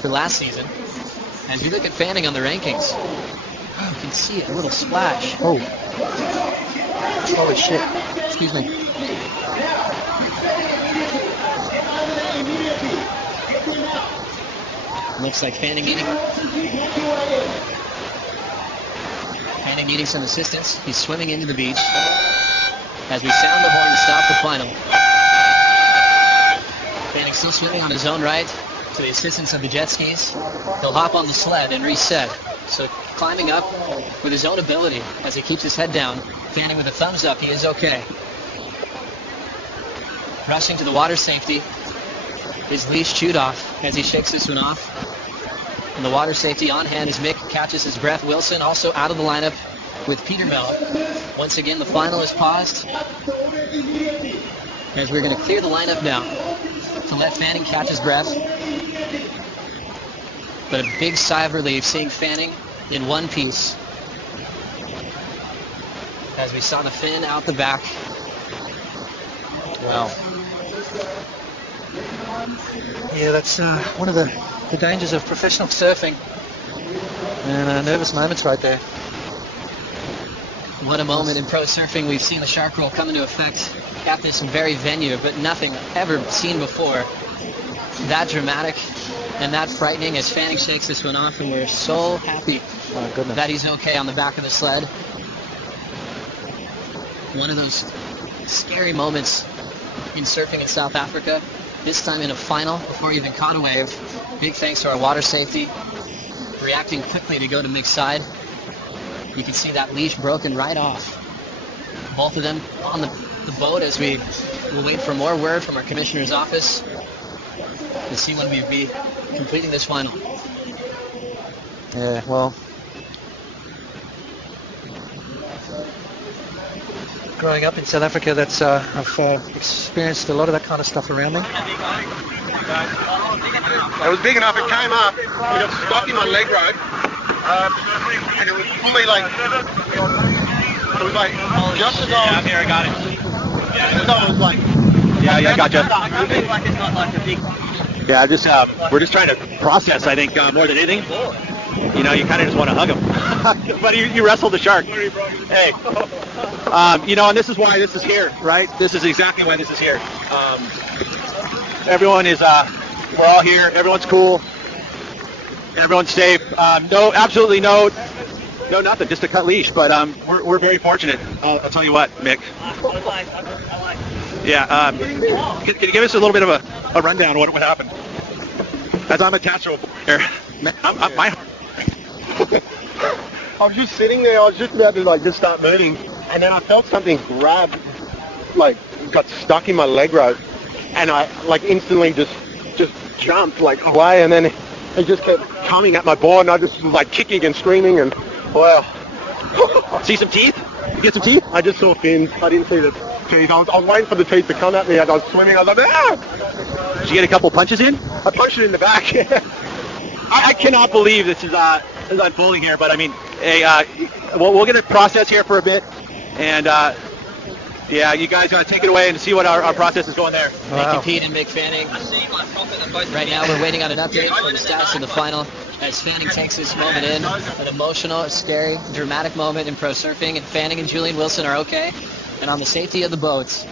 for last season. As you look at Fanning on the rankings, you can see a little splash. Oh. Holy shit. Excuse me. Looks like Fanning needing some assistance. He's swimming into the beach as we sound the horn to stop the final. Fanning still swimming on his own right to the assistance of the jet skis. He'll hop on the sled and reset. So climbing up with his own ability as he keeps his head down. Fanning with a thumbs up. He is okay. Rushing to the water safety. His leash chewed off as he shakes this one off. And the water safety on hand as Mick catches his breath. Wilson also out of the lineup with Petermel. Once again, the final is paused as we're going to clear the lineup now to let Fanning catch his breath. But a big sigh of relief seeing Fanning in one piece as we saw the fin out the back. Wow. Yeah, that's one of the dangers of professional surfing. And nervous moments right there. What a moment in pro surfing. We've seen the shark roll come into effect at this very venue, but nothing ever seen before. That dramatic and that frightening as Fanning shakes this one off, and we're so happy that he's okay on the back of the sled. One of those scary moments in surfing in South Africa, this time in a final before he even caught a wave. Big thanks to our water safety, reacting quickly to go to Mick's side. You can see that leash broken right off. Both of them on the boat as we will wait for more word from our commissioner's office to see when we'll be completing this final. Yeah, well, growing up in South Africa, that's I've experienced a lot of that kind of stuff around me. It was big enough, it came up, it got stuck in my leg rope, and it was fully like, it was like, just as I was... Yeah, here, I got it. Just as I was like... Yeah, I gotcha. Like it's not like a big... Yeah, we're just trying to process, I think, more than anything. You know, you kind of just want to hug him. But you wrestled the shark. Hey. You know, and this is why this is here, right? This is exactly why this is here. Everyone is, we're all here. Everyone's cool. Everyone's safe. Absolutely no nothing, just a cut leash. But we're very fortunate. I'll tell you what, Mick. Yeah, can you give us a little bit of a rundown of what happened? As I'm attached to a here. I was just sitting there, I was just about to like just start moving, and then I felt something grab, like got stuck in my leg rope, and I like instantly just jumped like away, and then it just kept coming at my board, and I just was like kicking and screaming, and wow. See some teeth? You get some teeth? I just saw fins. I didn't see the teeth. I was waiting for the teeth to come at me as I was swimming. I was like, ah! Did you get a couple punches in? I punched it in the back. I cannot believe this is unfolding here, but I mean, hey, we'll get a process here for a bit, and yeah, you guys gotta take it away and see what our process is going there. Thank you, Pete and Mick Fanning. Right now, we're waiting on an update from the status of the final as Fanning takes this moment in. An emotional, scary, dramatic moment in pro surfing, and Fanning and Julian Wilson are okay, and on the safety of the boats,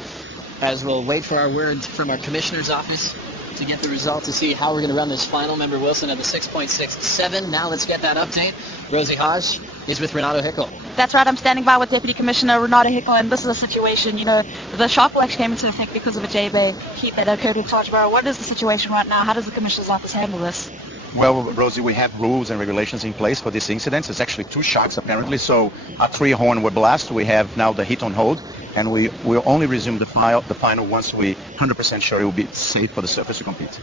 as we'll wait for our word from our commissioner's office to get the result to see how we're going to run this final. Member Wilson at the 6.67. Now let's get that update. Rosie Hodge is with Renato Hickel. That's right. I'm standing by with Deputy Commissioner Renato Hickel, and this is a situation, you know, the shark actually came into effect because of a J-Bay heat that occurred in Chargeborough. What is the situation right now? How does the Commissioner's office handle this? Well, Rosie, we have rules and regulations in place for these incidents. It's actually 2 sharks apparently, so a 3-horn were blast. We have now the heat on hold, and we will only resume the final once we 100% sure it will be safe for the surfers to compete.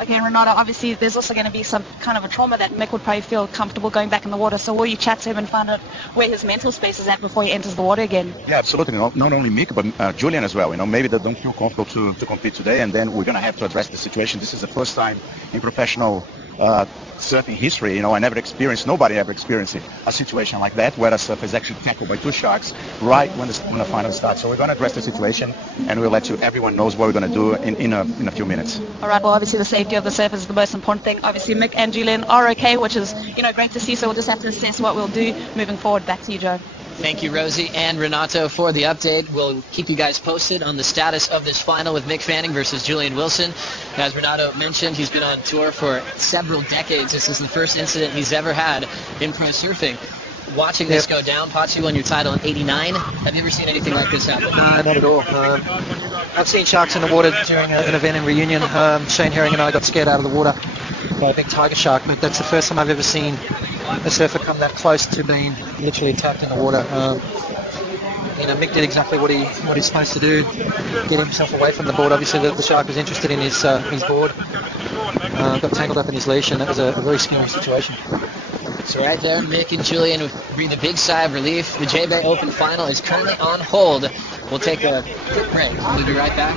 Okay, and Renato, obviously there's also going to be some kind of a trauma that Mick would probably feel comfortable going back in the water. So will you chat to him and find out where his mental space is at before he enters the water again? Yeah, absolutely. Not only Mick, but Julian as well. You know, maybe they don't feel comfortable to compete today, and then we're going to have to address the situation. This is the first time in professional surfing history. I never experienced, nobody ever experienced a situation like that where a surfer is actually tackled by two sharks right when the final starts. So we're going to address the situation, and we'll let everyone knows what we're going to do in a few minutes. All right. Well, obviously the safety of the surfers is the most important thing. Obviously Mick and Julian are okay, which is great to see. So we'll just have to assess what we'll do moving forward. Back to you, Joe. Thank you, Rosie and Renato, for the update. We'll keep you guys posted on the status of this final with Mick Fanning versus Julian Wilson. As Renato mentioned, he's been on tour for several decades. This is the first incident he's ever had in pro surfing. Watching this go down, Pachi won your title in '89. Have you ever seen anything like this happen? No, not at all. I've seen sharks in the water during an event in Reunion. Shane Herring and I got scared out of the water by a big tiger shark, but that's the first time I've ever seen a surfer come that close to being literally attacked in the water. Mick did exactly what he's supposed to do, get himself away from the board. Obviously the shark was interested in his board, got tangled up in his leash, and that was a very scary situation. So right there, Mick and Julian breathe a big sigh of relief. The J-Bay Open Final is currently on hold. We'll take a quick break. We'll be right back.